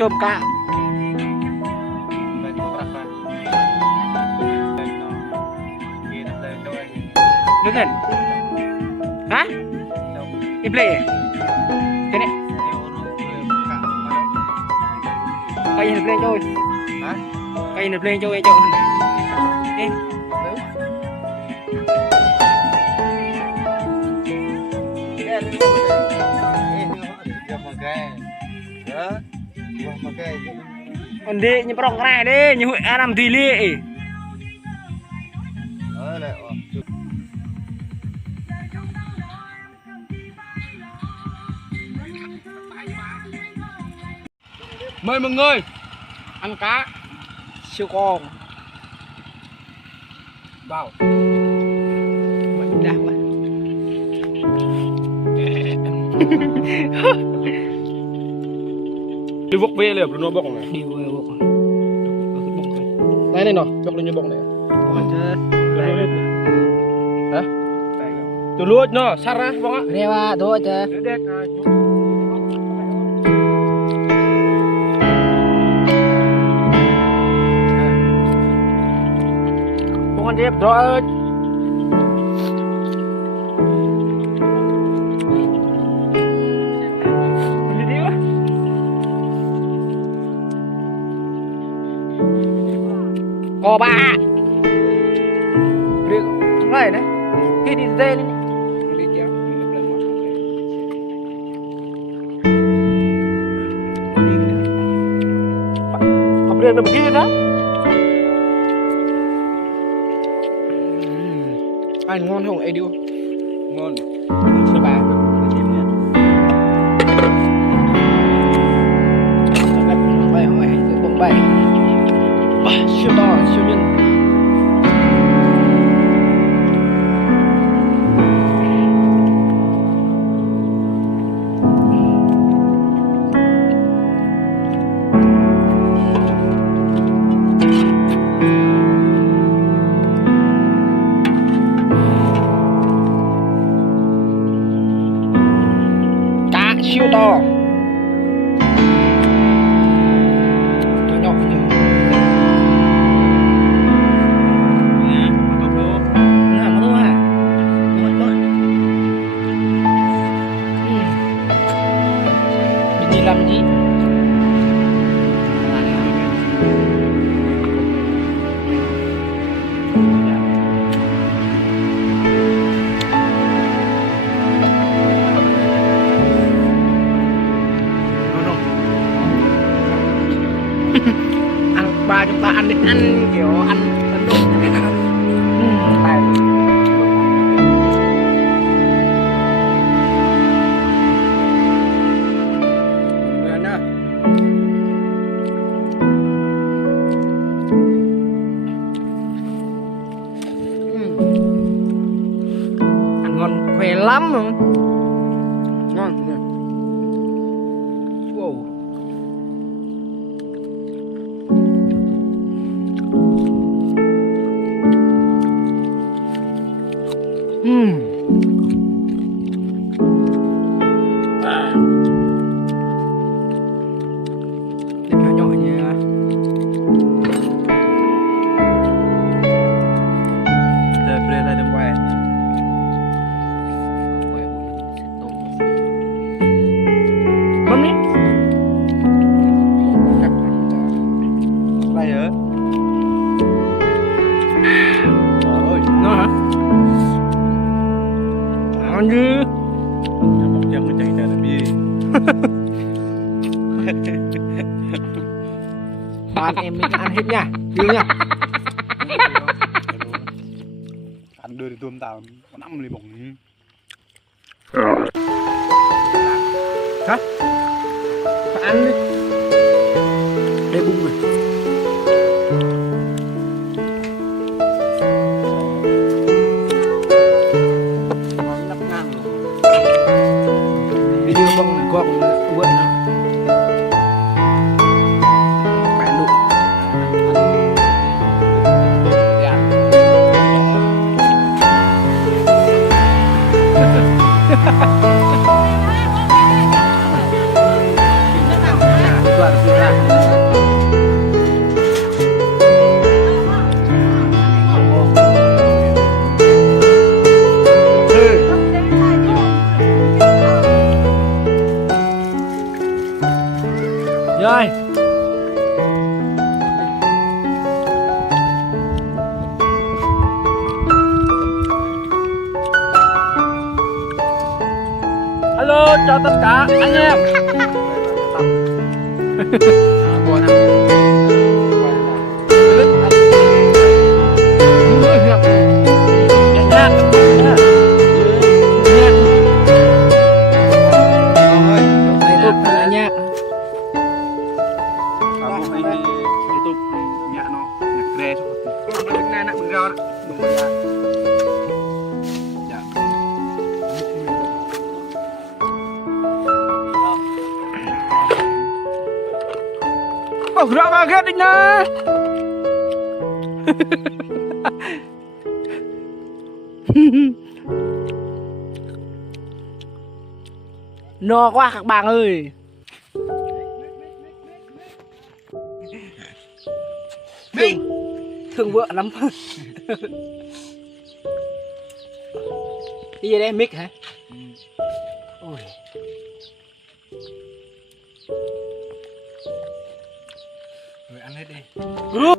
chôm cá nước hình hả im lì thế này cây nộp lên cho cây nộp lên cho em còn đi như bọc này đi như hội làm gì đi mời mọi người ăn cá siêu con vào mình đã quá đi vok về liền nó bọc này đi vok này này nó bọc lên như bọc này hả từ lúa nó sát ra bọc á đây ba thôi chứ con đẹp rồi có ba được này đấy khi đi dê lên đi chéo học riêng được kia đó anh ngon không ấy điêu ngon số ba bay không phải bông bay siêu to siêu nhân siêu to nhỏ như đi làm gì ăn ba chúng ta ăn đến ăn kiểu ăn đủ bài ăn ngon khỏe lắm luôn ngon wow. Nhỏ nhỏ nha. Giờ về lại đừng quay. Mắm đi. Đây hả? Trời ơi, ngon hả? Ngon chứ. Một chân nó chạy ra làm gì? Ba em mình ăn hết nha, chưa nha. Anh đưa đi tôm tàu, có 5 ly bụng. Hả? Phải ăn đi. Đây bung rồi. Đi đưa bông con quậy nó. Bạn đủ. rồi hello chào tất cả anh em Gerak banget ini nah. No quá các bạn ơi. Thương vợ lắm. Cái gì đây mic hả? Ôi. Rồi ăn hết đi.